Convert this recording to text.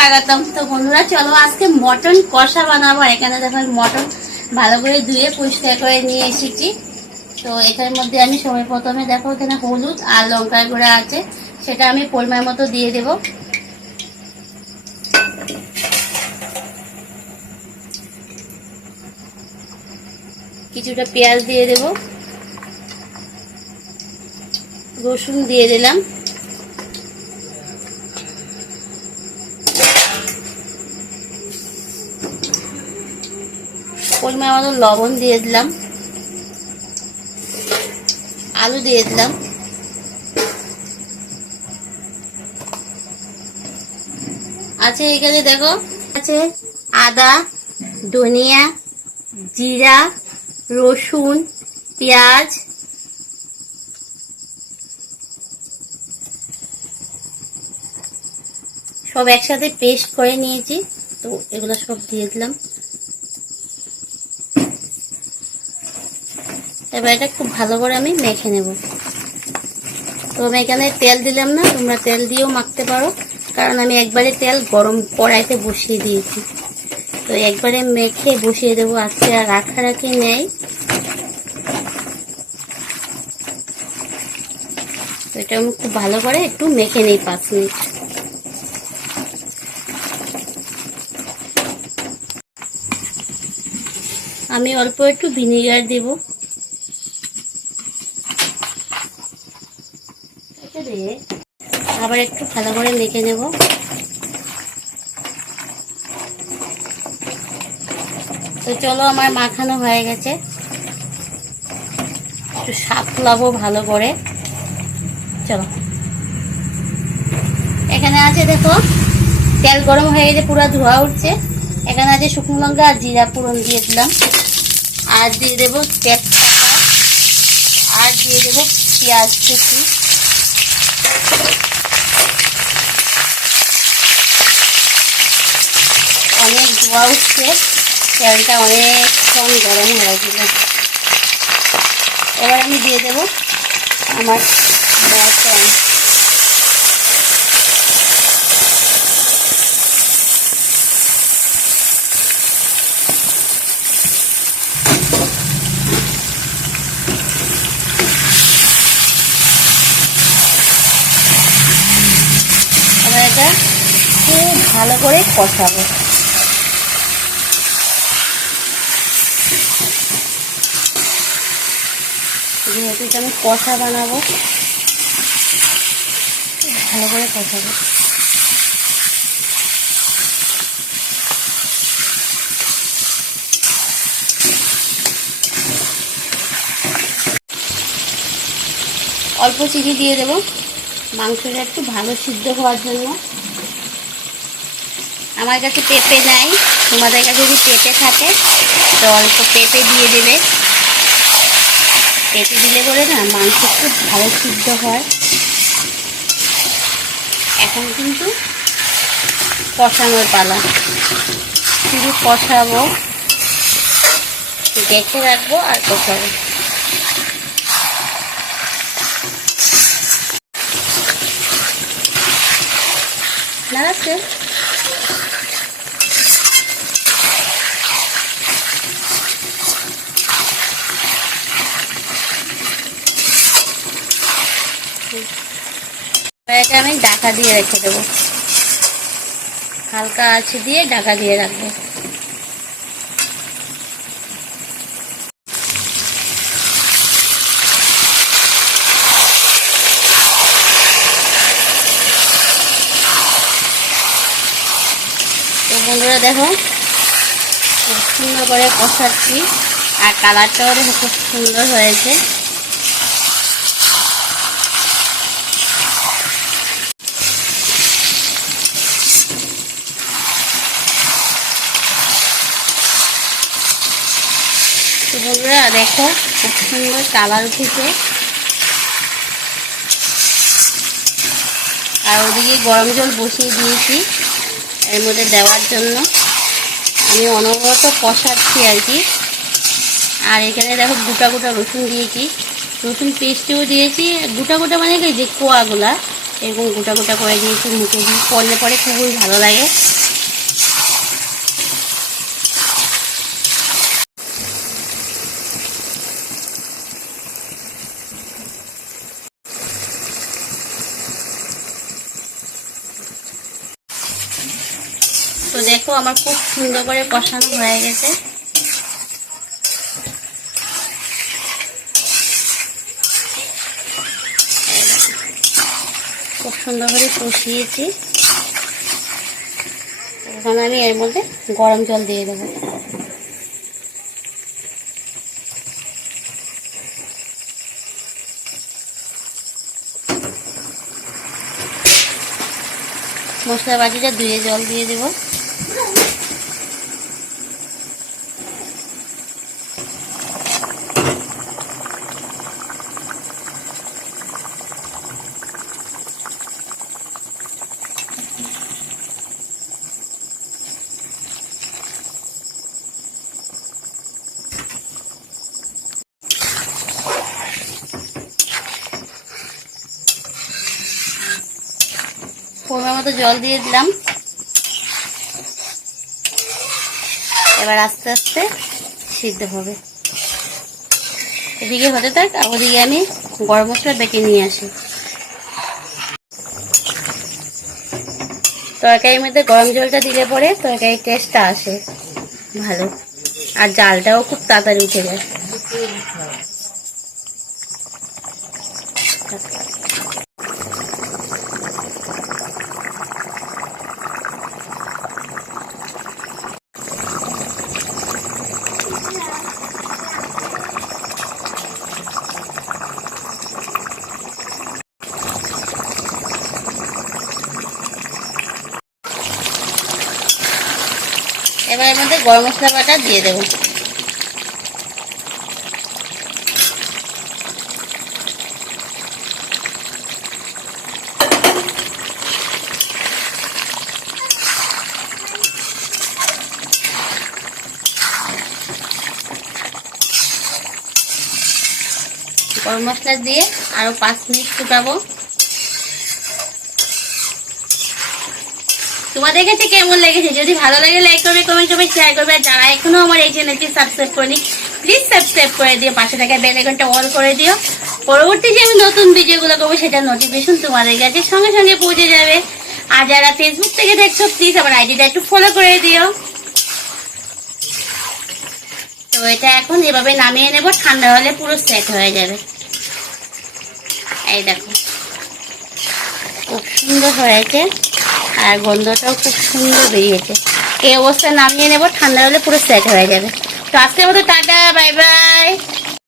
স্বাগতম। তো বন্ধুরা চলো আজকে মটন কষা বানাবো। এখানে দেখো মটন ভালো করে ধুয়ে পরিষ্কার করে নিয়ে এসেছি। তো এখানের মধ্যে আমি সবাই প্রথমে দেখো এখানে হলুদ আর লঙ্কার গুঁড়া আছে, সেটা আমি পরিমাণ মতো দিয়ে দেব। কিছুটা পেঁয়াজ দিয়ে দেব, রসুন দিয়ে দিলাম, পরিমাণ মতো লবণ দিয়ে দিলাম, আলু দিয়ে দিলাম, আছে এখানে দেখো আছে আদা, ধনিয়া, জিরা, রসুন, পেঁয়াজ, সব একসাথে পেস্ট করে নিয়েছি। তো এগুলো সব দিয়ে দিলাম। এবার এটা খুব ভালো করে আমি মেখে নেব। তো আমি এখানে তেল দিলাম না, তোমরা তেল দিয়েও মাখতে পারো, কারণ আমি একবারে তেল গরম কড়াইতে বসিয়ে দিয়েছি। তো একবারে মেখে বসিয়ে দেবো, আজকে আর রাখারাখি নেই। তো এটা আমি খুব ভালো করে একটু মেখে নেই 5 মিনিট। আমি অল্প একটু ভিনেগার দেব, আবার একটু ভালো করে মেখে নেব। তো চলো আমার মাখানো হয়ে গেছে, একটু সাতলাবো ভালো করে। চলো এখানে আছে দেখো তেল গরম হয়ে গেছে, পুরো ধোয়া উঠছে। এখানে আছে শুকনো লঙ্কা আর জিরা ফোড়ন দিয়ে দিলাম, আর দিয়ে দেবো তেজপাতা, আর দিয়ে দেবো পেঁয়াজ কুচি, অনেক ধোয়া উঠছে, তেলটা অনেকক্ষণ গরম হয়ে গেল। এবার আমি দিয়ে দেবো আমার মটন। এবার এটা খুব ভালো করে কষাবো। যেহেতু এটা আমি কষা বানাবো, ভালো করে কষাবো। অল্প চিনি দিয়ে দেবো মাংসটা একটু ভালো সিদ্ধ হওয়ার জন্য। আমার কাছে পেঁপে নাই, তোমাদের কাছে যদি পেঁপে থাকে তো অল্প পেঁপে দিয়ে দেবে। পেঁপে দিলে পরে না মাংস খুব ভালো সিদ্ধ হয়। এখন কিন্তু কষানোর পালা, শুধু কষাবো, দেখে রাখবো আর কষাবো। নাড়াচ্ছে এটা আমি ঢাকা দিয়ে রেখে দেবো, হালকা আঁচে দিয়ে ঢাকা দিয়ে রাখবো। তো বন্ধুরা দেখো খুব সুন্দর করে কষাচ্ছি, আর কালারটাও দেখো খুব সুন্দর হয়েছে। তো বন্ধুরা দেখো খুব সুন্দর কালার উঠেছে। আর ওদিকে গরম জল বসিয়ে দিয়েছি এর মধ্যে দেওয়ার জন্য, আমি অনবরত কষাচ্ছি আর কি। আর এখানে দেখো গোটা গোটা রসুন দিয়েছি, রসুন পেস্টেও দিয়েছি। গোটা গোটা মানে কি যে কোয়াগুলা, এরকম গোটা গোটা করে দিয়েছি, মুখে দিয়ে পড়লে পরে খুবই ভালো লাগে। তো দেখো আমার খুব সুন্দর করে কষানো হয়ে গেছে। খুব সুন্দর করে কষিয়েছি। এখন আমি এর মধ্যে গরম জল দিয়ে দেবো। মশলা বাটিটা ধুয়ে জল দিয়ে দেবো। পরিমাণ মতো জল দিয়ে দিলাম। এবার আস্তে আস্তে সিদ্ধ হবে। এদিকে হতে থাক, ওদিকে আমি গরম মশলা বেটে নিয়ে আসি। তরকারির মধ্যে গরম জলটা দিলে পরে তরকারির টেস্টটা আসে ভালো, আর জালটাও খুব তাড়াতাড়ি উঠে যায়। এবার এর মধ্যে গরম মশলা বাটা দিয়ে দেবো। গরম মশলা দিয়ে আরো 5 মিনিট ফুটাবো। তোমাদের কাছে কেমন লেগেছে? যদি ভালো লাগে লাইক করবে, কমেন্ট করবে, শেয়ার করবে। আর যারা এখনো আমার এই চ্যানেলটি সাবস্ক্রাইব করেনি প্লিজ সাবস্ক্রাইব করে দিও, পাশে থাকা বেল আইকনটা অল করে দিও। পরবর্তী যে আমি নতুন ভিডিওগুলো করবো সেটার নোটিফিকেশন তোমাদের কাছে সঙ্গে সঙ্গে পৌঁছে যাবে। আর যারা ফেসবুক থেকে দেখছো প্লিজ আমার আইডিটা একটু ফলো করে দিও। তো এটা এখন এভাবে নামিয়ে নেব, ঠান্ডা হলে পুরো সেট হয়ে যাবে। এই দেখো খুব সুন্দর হয়েছে, আর গন্ধটাও খুব সুন্দর বেরিয়েছে। এই অবস্থায় নামিয়ে নেব, ঠান্ডা হলে পুরো সেট হয়ে যাবে। তো আজকের মতো টাটা, বাই বাই।